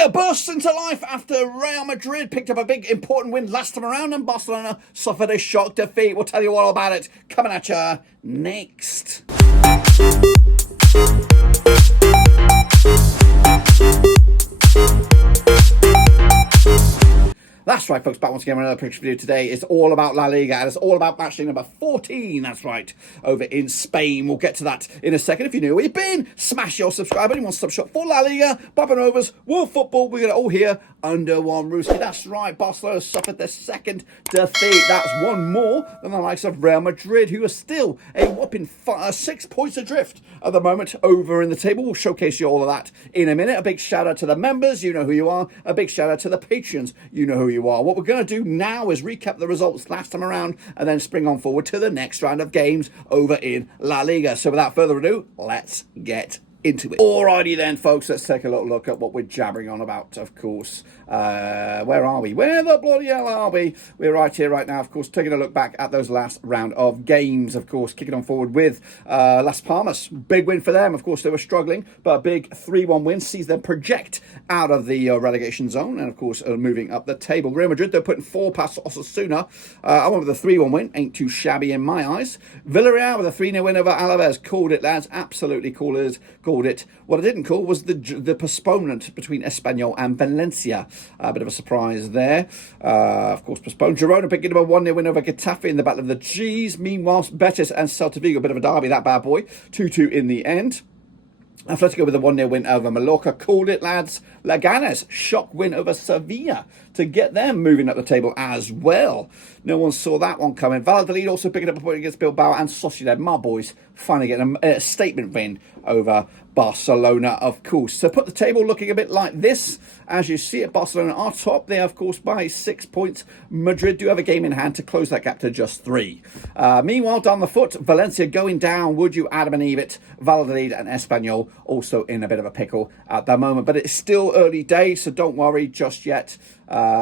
Liga bursts into life after Real Madrid picked up a big important win last time around and Barcelona suffered a shock defeat. We'll tell you all about it coming at you next. That's right, folks, back once again with another prediction video today. It's all about La Liga, and it's all about match day number 14, that's right, over in Spain. We'll get to that in a second. If you're new where you've been, smash your subscribe. Anyone stop shop for La Liga, Papa Novas, World Football, we're going to all here under one roof. That's right, Barcelona suffered their second defeat. That's one more than the likes of Real Madrid, who are still a whopping 6 points adrift at the moment over in the table. We'll showcase you all of that in a minute. A big shout out to the members, you know who you are. A big shout out to the patrons, you know who you are. What we're going to do now is recap the results last time around and then spring on forward to the next round of games over in La Liga. So without further ado, let's get into it. Alrighty then, folks, let's take a little look at what we're jabbering on about, of course. Where are we? Where the bloody hell are we? We're right here right now, of course, taking a look back at those last round of games, of course, kicking on forward with Las Palmas. Big win for them. Of course, they were struggling, but a big 3-1 win sees them project out of the relegation zone and, of course, moving up the table. Real Madrid, they're putting 4 past Osasuna. I went with a 3-1 win. Ain't too shabby in my eyes. Villarreal with a 3-0 win over Alaves. Called it, lads. Absolutely called it. What I didn't call was the postponement between Espanyol and Valencia. A bit of a surprise there. Of course, postponed. Girona picking up a 1-0 win over Getafe in the Battle of the G's. Meanwhile, Betis and Celta Vigo, a bit of a derby, that bad boy. 2-2 in the end. Atletico with a 1-0 win over Mallorca. Called it, lads. Leganes, shock win over Sevilla to get them moving up the table as well. No one saw that one coming. Valladolid also picking up a point against Bilbao, and Sociedad, my boys, finally getting a statement win over Barcelona, of course. So put the table looking a bit like this. As you see it, Barcelona are top. They are, of course, by 6 points. Madrid do have a game in hand to close that gap to just 3. Meanwhile, down the foot, Valencia going down. Would you Adam and Eve it? Valladolid and Espanyol also in a bit of a pickle at the moment. But it's still early days, so don't worry just yet.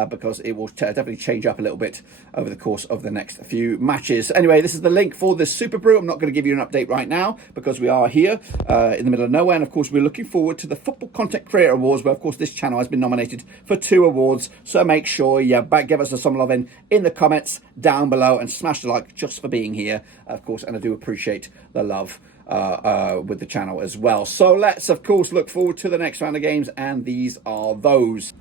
Because it will definitely change up a little bit over the course of the next few matches. Anyway, this is the link for the Super Brew. I'm not going to give you an update right now because we are here in the middle of nowhere. And of course, we're looking forward to the Football Content Creator Awards, where of course this channel has been nominated for 2 awards. So make sure you give us some love in the comments down below and smash the like just for being here, of course. And I do appreciate the love with the channel as well. So let's, of course, look forward to the next round of games. And these are those.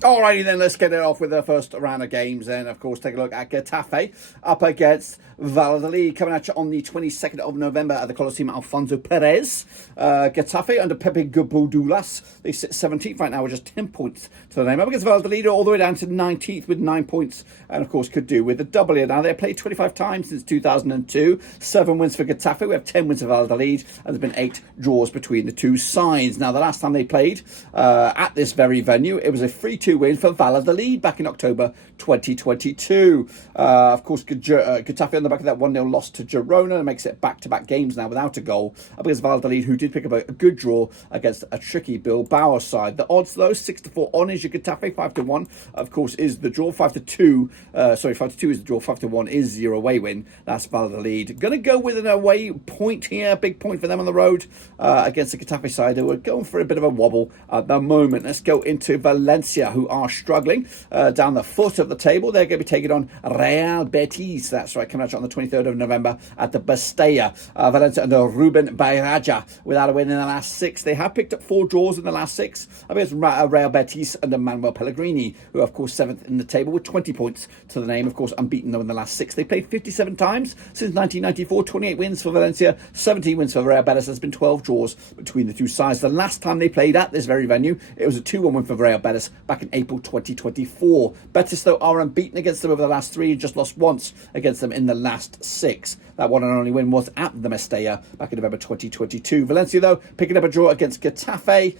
Alrighty then, let's get it off with the first round of games then. Of course, take a look at Getafe up against Valladolid, coming at you on the 22nd of November at the Coliseum Alfonso Perez. Getafe under Pepe Gubodulas, they sit 17th right now with just 10 points to the name. Up against Valladolid all the way down to 19th with 9 points, and of course could do with a double here. Now, they've played 25 times since 2002, 7 wins for Getafe, we have 10 wins for Valladolid, and there's been 8 draws between the two sides. Now, the last time they played at this very venue, it was a 3-2 win for Valladolid back in October 2022. Of course, Getafe on the back of that 1-0 loss to Girona makes it back-to-back games now without a goal. Up against Valladolid, who did pick up a good draw against a tricky Bilbao side. The odds, though, 6-4 on is your Getafe, 5-1, of course, is the draw. 5-2, 5-2 is the draw, 5-1 is your away win. That's Valladolid. Going to go with an away point here, big point for them on the road against the Getafe side. They were going for a bit of a wobble at the moment. Let's go into Valencia, who are struggling down the foot of the table. They're going to be taking on Real Betis. That's right, coming out on the 23rd of November at the Bastilla. Valencia under Ruben Bayraja without a win in the last 6. They have picked up 4 draws in the last 6 against Real Betis under Manuel Pellegrini, who are, of course, 7th in the table with 20 points to the name. Of course, unbeaten though in the last 6. They played 57 times since 1994. 28 wins for Valencia, 17 wins for Real Betis. There's been 12 draws between the two sides. The last time they played at this very venue, it was a 2-1 win for Real Betis back in April 2024. Betis, though, are unbeaten against them over the last 3 and just lost once against them in the last 6. That one and only win was at the Mestalla back in November 2022. Valencia, though, picking up a draw against Getafe.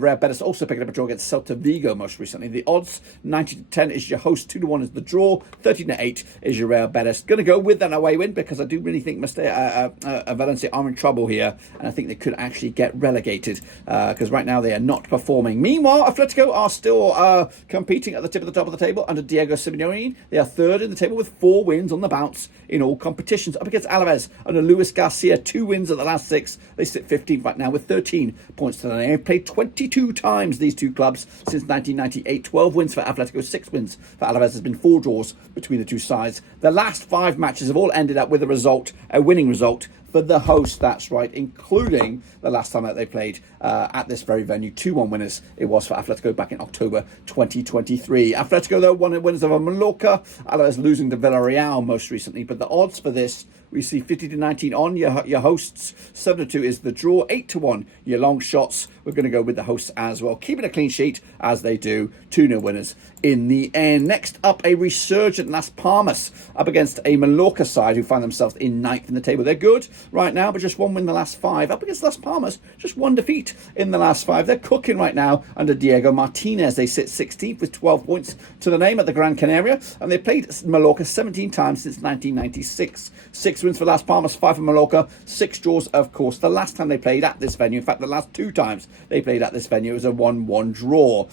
Real Betis also picking up a draw against Celta Vigo most recently. The odds, 90-10 is your host, 2-1 is the draw, 13-8 is your Real Betis. Going to go with that away win because I do really think Valencia are in trouble here, and I think they could actually get relegated because right now they are not performing. Meanwhile, Atletico are still competing at the top of the table under Diego Simeone. They are 3rd in the table with 4 wins on the bounce in all competitions. up against Alaves under Luis Garcia. 2 wins at the last 6. They sit 15th right now with 13 points to the name. They've played 22 times, these two clubs, since 1998. 12 wins for Atletico, 6 wins for Alaves. There's been 4 draws between the two sides. The last 5 matches have all ended up with a winning result for the host, that's right, including the last time that they played at this very venue. 2-1 winners it was for Atletico back in October 2023. Atletico, though, won winners over Mallorca. Alaves losing to Villarreal most recently, but the odds for this, we see 50-19 on your hosts. 7-2 is the draw. 8-1 your long shots. We're going to go with the hosts as well, keeping a clean sheet as they do. 2-0 winners in the end. Next up, a resurgent Las Palmas up against a Mallorca side who find themselves in 9th in the table. They're good right now, but just 1 win the last 5. Up against Las Palmas, just 1 defeat in the last 5. They're cooking right now under Diego Martinez. They sit 16th with 12 points to the name at the Gran Canaria, and they played Mallorca 17 times since 1996. 6 wins for Las Palmas, 5 for Mallorca, 6 draws, of course. The last time they played at this venue, in fact, the last 2 times they played at this venue, it was a 1-1 draw.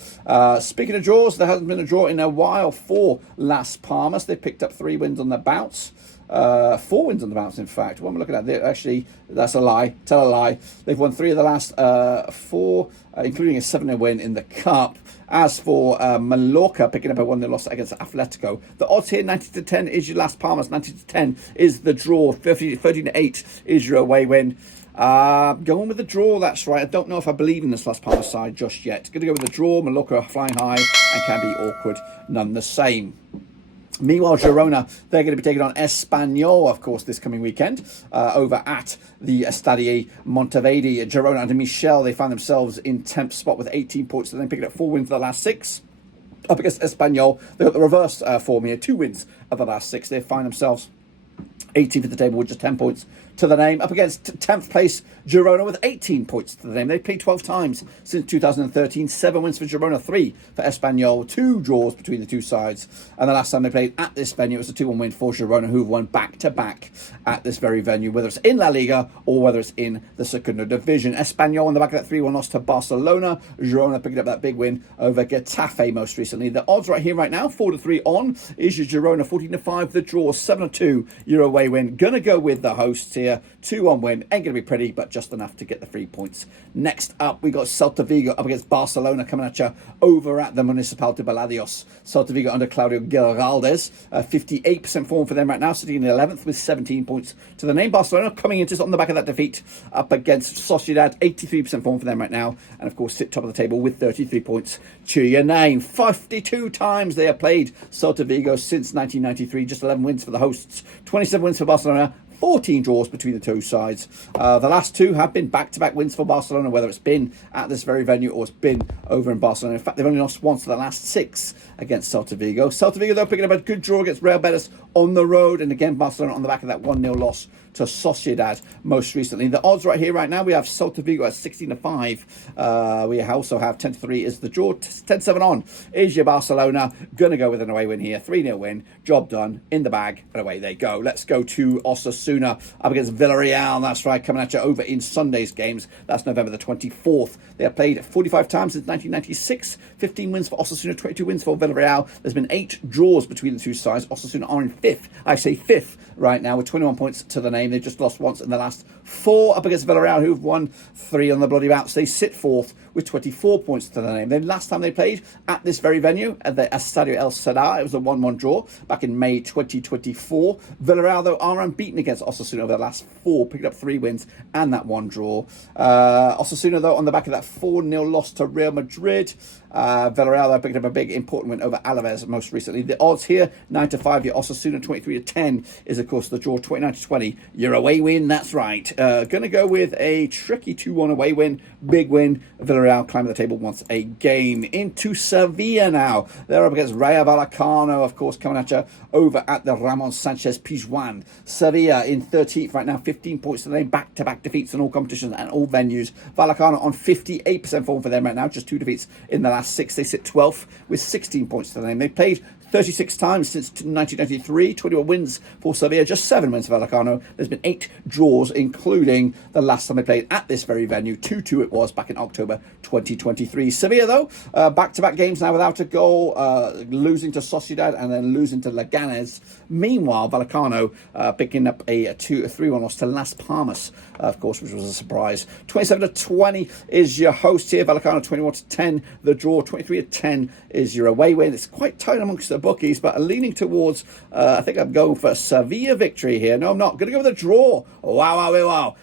Speaking of draws, there hasn't been a draw in a while for Las Palmas. They picked up 3 wins on the bounce. 4 wins on the bounce, in fact. What am I looking at? Actually, that's a lie. Tell a lie. They've won 3 of the last 4, including a 7-0 win in the Cup. As for Mallorca, picking up a 1-0 loss against Atletico. The odds here, 90-10 is your Las Palmas. 90-10 is the draw. 13-8 is your away win. Going with the draw, that's right. I don't know if I believe in this Las Palmas side just yet. Going to go with the draw. Mallorca flying high and can be awkward none the same. Meanwhile, Girona, they're going to be taking on Espanyol, of course, this coming weekend over at the Estadio Monteverde. Girona under Michel, they find themselves in 10th spot with 18 points, and then picking up 4 wins of the last 6. Up against Espanyol, they've got the reverse form here, 2 wins of the last 6. They find themselves 18th at the table with just 10 points to the name. Up against 10th place Girona with 18 points to the name. They've played 12 times since 2013. 7 wins for Girona, 3 for Espanyol. 2 draws between the two sides. And the last time they played at this venue, it was a 2-1 win for Girona, who've won back-to-back at this very venue, whether it's in La Liga or whether it's in the Segunda Division. Espanyol on the back of that 3-1 loss to Barcelona. Girona picking up that big win over Getafe most recently. The odds right here, right now, 4-3 on is your Girona, 14-5 the draw, 7-2 your away win. Gonna go with the hosts here. 2-1 win. Ain't gonna be pretty, but just enough to get the 3 points. Next up, we got Celta Vigo up against Barcelona coming at you over at the Municipal de Balaídos. Celta Vigo under Claudio Giraldes. 58% form for them right now, sitting in 11th with 17 points to the name. Barcelona coming in just on the back of that defeat up against Sociedad. 83% form for them right now. And of course, sit top of the table with 33 points to your name. 52 times they have played Celta Vigo since 1993. Just 11 wins for the hosts. 27 wins for Barcelona. 14 draws between the two sides. The last 2 have been back-to-back wins for Barcelona, whether it's been at this very venue or it's been over in Barcelona. In fact, they've only lost once to the last 6 against Celta Vigo. Celta Vigo, though, picking up a good draw against Real Betis on the road. And again, Barcelona on the back of that 1-0 loss to Sociedad most recently. The odds right here, right now, we have Celta Vigo at 16-5. We also have 10-3 is the draw. 10-7 on is your Barcelona. Going to go with an away win here. 3-0 win. Job done. In the bag. And away they go. Let's go to Osasuna up against Villarreal. That's right. Coming at you over in Sunday's games. That's November the 24th. They have played 45 times since 1996. 15 wins for Osasuna. 22 wins for Villarreal. There's been 8 draws between the two sides. Osasuna are in 5th. I say 5th right now with 21 points to the name. They've just lost once in the last 4 up against Villarreal, who've won 3 on the bloody bounce. They sit 4th with 24 points to the name. Then last time they played at this very venue, at the Estadio El Sadar, it was a 1-1 draw back in May 2024. Villarreal, though, are unbeaten against Osasuna over the last 4, picking up 3 wins and that 1 draw. Osasuna, though, on the back of that 4-0 loss to Real Madrid. Villarreal, they picked up a big important win over Alaves most recently. The odds here, 9-5, your Osasuna, 23-10 is, of course, the draw, 29-20. Your away win, that's right. Going to go with a tricky 2-1 away win. Big win. Villarreal climbing the table once again. Into Sevilla now. They're up against Rayo Vallecano, of course, coming at you over at the Ramon Sanchez Pizjuan. Sevilla in 13th right now, 15 points to the name. Back-to-back defeats in all competitions and all venues. Vallecano on 58% form for them right now. Just 2 defeats in the last 6. They sit 12th with 16 points to the name. They played 36 times since 1993, 21 wins for Sevilla, just 7 wins for Vallecano. There's been 8 draws, including the last time they played at this very venue. 2-2 it was back in October 2023. Sevilla, though, back-to-back games now without a goal, losing to Sociedad and then losing to Leganes. Meanwhile, Vallecano picking up a 3-1 loss to Las Palmas, of course, which was a surprise. 27-20 is your host here. Vallecano 21-10, the draw. 23-10 is your away win. It's quite tight amongst the bookies, but leaning towards, I think I'm going for a Sevilla victory here. No, I'm not. Going to go with a draw. Wow.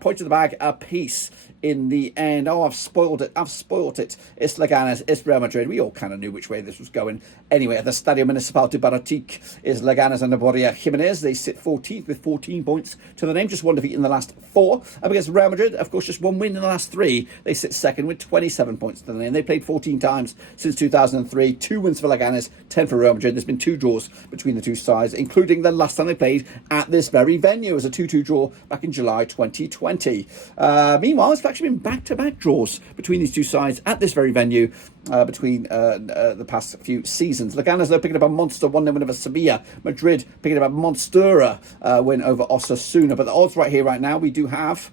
Point to the bag, a piece in the end. Oh, I've spoiled it. It's Leganes, it's Real Madrid. We all kind of knew which way this was going. Anyway, at the Stadio Municipal de Baratic is Leganes and Naboria Jimenez. They sit 14th with 14 points to the name. Just one defeat in the last 4. Up against Real Madrid, of course, just one win in the last 3. They sit second with 27 points to the name. They played 14 times since 2003. 2 wins for Leganes, 10 for Real Madrid. There's been 2 draws between the two sides, including the last time they played at this very venue. It was a 2-2 draw back in July 2020. Meanwhile, it's actually been back-to-back draws between these two sides at this very venue between the past few seasons. Leganes, though, picking up a monster 1-0 win over Sevilla. Madrid picking up a monstera win over Osasuna. But the odds right here, right now, we do have...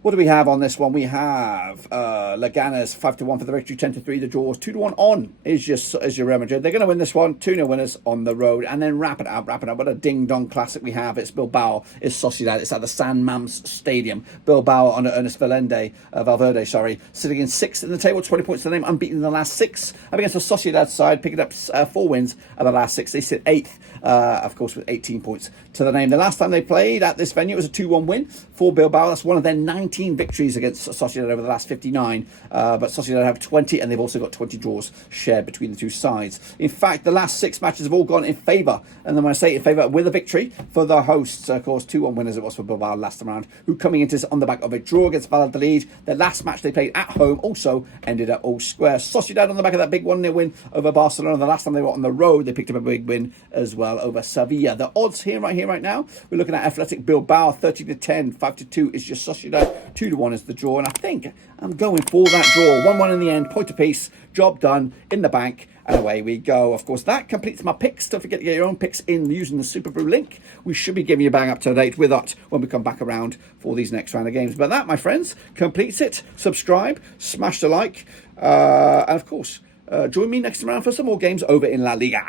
What do we have on this one? We have Leganes 5-1 for the victory, 10-3 the draws, 2-1 on is your Real Madrid. They're going to win this one, 2-0 winners on the road, and then wrap it up. What a ding-dong classic we have. It's Bilbao, it's Sociedad, it's at the San Mams Stadium. Bilbao on Ernest Valverde, sitting in 6th in the table, 20 points to the name, unbeaten in the last 6. Up against the Sociedad side, picking up 4 wins of the last 6. They sit 8th, of course, with 18 points to the name. The last time they played at this venue, it was a 2-1 win for Bilbao. That's one of their 19 victories against Sociedad over the last 59, but Sociedad have 20, and they've also got 20 draws shared between the two sides. In fact, the last 6 matches have all gone in favour, and then when I say in favour, with a victory for the hosts, of course, 2-1 winners it was for Bilbao last time around, who coming into this on the back of a draw against Valladolid. The last match they played at home also ended up all square. Sociedad on the back of that big 1-0 win over Barcelona. The last time they were on the road, they picked up a big win as well over Sevilla. The odds right now, we're looking at Athletic Bilbao 13-10, 5-2 is your Sociedad, 2-1 is the draw, and I think I'm going for that draw. 1-1 in the end, point apiece, job done, in the bank, and away we go. Of course, that completes my picks. Don't forget to get your own picks in using the Super Brew link. We should be giving you a bang up to date with that when we come back around for these next round of games. But that, my friends, completes it. Subscribe, smash the like, and of course, join me next round for some more games over in La Liga.